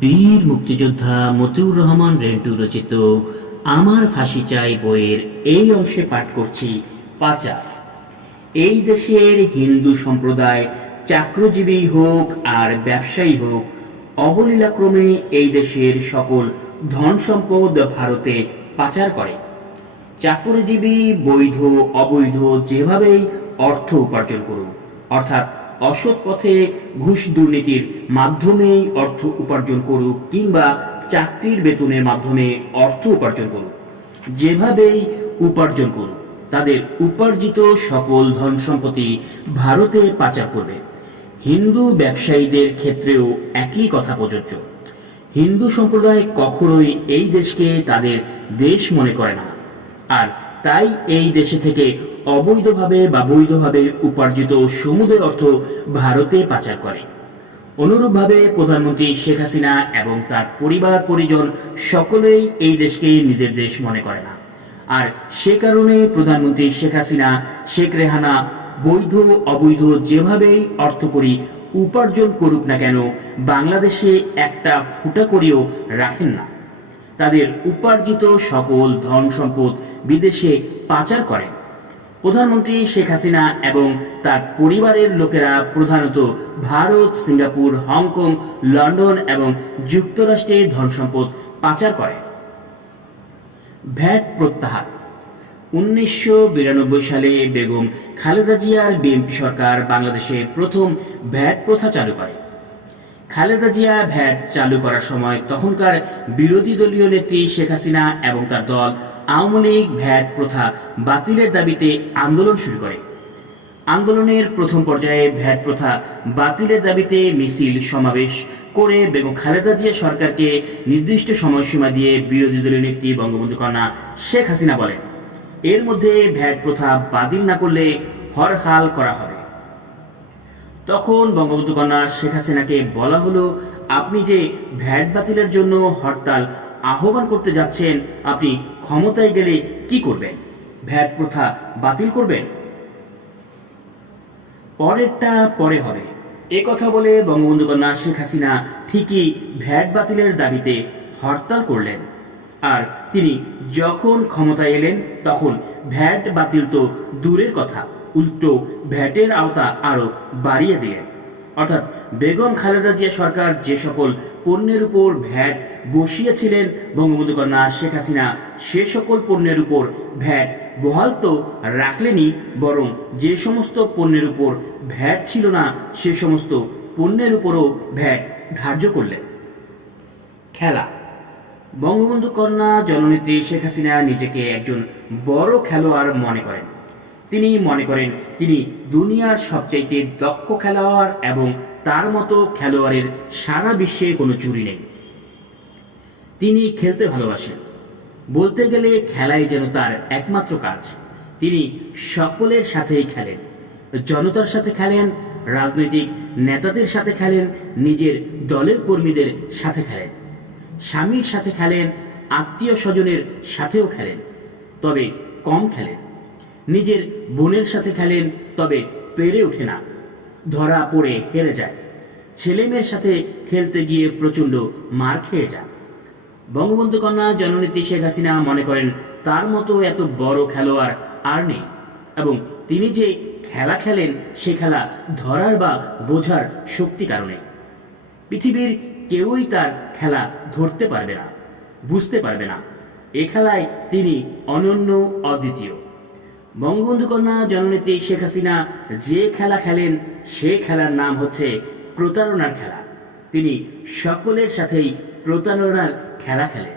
বীর মুক্তিযোদ্ধা মতিউর রহমান রেন্টু রচিত আমার ফাঁসি চাই বইয়ের এই অংশে পাঠ করছি পাচার। এই দেশের হিন্দু সম্প্রদায় চাকরিজীবী হোক আর ব্যবসায়ী হোক, অবলীলাক্রমে এই দেশের সকল ধন সম্পদ ভারতে পাচার করে। চাকরিজীবী বৈধ অবৈধ যেভাবেই অর্থ উপার্জন করুক, অর্থাৎ অসৎ পথে ঘুষ দুর্নীতির মাধ্যমেই অর্থ উপার্জন করুক কিংবা চাকরির বেতনের মাধ্যমে অর্থ উপার্জন করুক, যেভাবেই উপার্জন করুক, তাদের উপার্জিত সকল ধন সম্পত্তি ভারতে পাচার করবে। হিন্দু ব্যবসায়ীদের ক্ষেত্রেও একই কথা প্রযোজ্য। হিন্দু সম্প্রদায় কখনোই এই দেশকে তাদের দেশ মনে করে না, আর তাই এই দেশে থেকে অবৈধভাবে বা বৈধভাবে উপার্জিত সমুদয় অর্থ ভারতে পাচার করে। অনুরূপভাবে প্রধানমন্ত্রী শেখ হাসিনা এবং তার পরিবার পরিজন সকলেই এই দেশকে নিজের দেশ মনে করে না, আর সে কারণে প্রধানমন্ত্রী শেখ হাসিনা, শেখ রেহানা বৈধ অবৈধ যেভাবেই অর্থকরী উপার্জন করুক না কেন, বাংলাদেশে একটা ফুটা করিও রাখেন না। তাদের উপার্জিত সকল ধন সম্পদ বিদেশে পাচার করেন। প্রধানমন্ত্রী শেখ হাসিনা এবং তার পরিবারের লোকেরা প্রধানত ভারত, সিঙ্গাপুর, হংকং, লন্ডন এবং যুক্তরাষ্ট্রে ধন সম্পদ পাচার করে। ভ্যাট প্রত্যাহার। 1992 সালে বেগম খালেদা জিয়ার বিএনপি সরকার বাংলাদেশে প্রথম ভ্যাট প্রথা চালু করে। খালেদা জিয়া ভ্যাট চালু করার সময় তখনকার বিরোধী দলীয় নেত্রী শেখ হাসিনা এবং তার দল আওয়ামী লীগ ভ্যাট প্রথা বাতিলের দাবিতে আন্দোলন শুরু করে। আন্দোলনের প্রথম পর্যায়ে ভ্যাট প্রথা বাতিলের দাবিতে মিছিল সমাবেশ করে বেগম খালেদা জিয়া সরকারকে নির্দিষ্ট সময়সীমা দিয়ে বিরোধী দলীয় নেত্রী বঙ্গবন্ধু কন্যা শেখ হাসিনা বলেন, এর মধ্যে ভ্যাট প্রথা বাতিল না করলে হরহাল করা হবে। তখন বঙ্গবন্ধু কন্যা শেখ হাসিনাকে বলা হলো, আপনি যে ভ্যাট বাতিলের জন্য হরতাল আহ্বান করতে যাচ্ছেন, আপনি ক্ষমতায় গেলে কি করবেন? ভ্যাট প্রথা বাতিল করবেন? পরেরটা পরে হবে, এ কথা বলে বঙ্গবন্ধু কন্যা শেখ হাসিনা ঠিকই ভ্যাট বাতিলের দাবিতে হরতাল করলেন। আর তিনি যখন ক্ষমতায় এলেন তখন ভ্যাট বাতিল তো দূরের কথা, উল্টো ভ্যাটের আওতা আরো বাড়িয়ে দিলেন। অর্থাৎ বেগম খালেদা জিয়া সরকার যে সকল পণ্যের উপর ভ্যাট বসিয়েছিলেন বঙ্গবন্ধু কন্যা শেখ হাসিনা সে সকল পণ্যের উপর ভ্যাট বহাল তো রাখলেনই, বরং যে সমস্ত পণ্যের উপর ভ্যাট ছিল না সে সমস্ত পণ্যের উপরও ভ্যাট ধার্য করলেন। খেলা। বঙ্গবন্ধু কন্যা জননেত্রী শেখ হাসিনা নিজেকে একজন বড় খেলোয়াড় মনে করেন। তিনি মনে করেন তিনি দুনিয়ার সবচাইতে দক্ষ খেলোয়াড় এবং তার মতো খেলোয়াড়ের সারা বিশ্বে কোনো জুড়ি নেই। তিনি খেলতে ভালোবাসেন, বলতে গেলে খেলাই যেন তার একমাত্র কাজ। তিনি সকলের সাথেই খেলেন, জনতার সাথে খেলেন, রাজনৈতিক নেতাদের সাথে খেলেন, নিজের দলের কর্মীদের সাথে খেলেন, স্বামীর সাথে খেলেন, আত্মীয় স্বজনের সাথেও খেলেন, তবে কম খেলেন। নিজের বোনের সাথে খেলেন, তবে পেরে ওঠে না, ধরা পড়ে হেরে যায়। ছেলে মেয়ের সাথে খেলতে গিয়ে প্রচণ্ড মার খেয়ে যান। বঙ্গবন্ধু কন্যা জননেত্রী শেখ হাসিনা মনে করেন তার মতো এত বড় খেলোয়াড় আর নেই, এবং তিনি যে খেলা খেলেন সে খেলা ধরার বা বোঝার শক্তি কারণে পৃথিবীর কেউই তার খেলা ধরতে পারবে না, বুঝতে পারবে না। এ খেলায় তিনি অনন্য, অদ্বিতীয়। বঙ্গবন্ধু কন্যা জননেত্রী শেখ হাসিনা যে খেলা খেলেন সে খেলার নাম হচ্ছে প্রতারণার খেলা। তিনি সকলের সাথেই প্রতারণার খেলা খেলেন।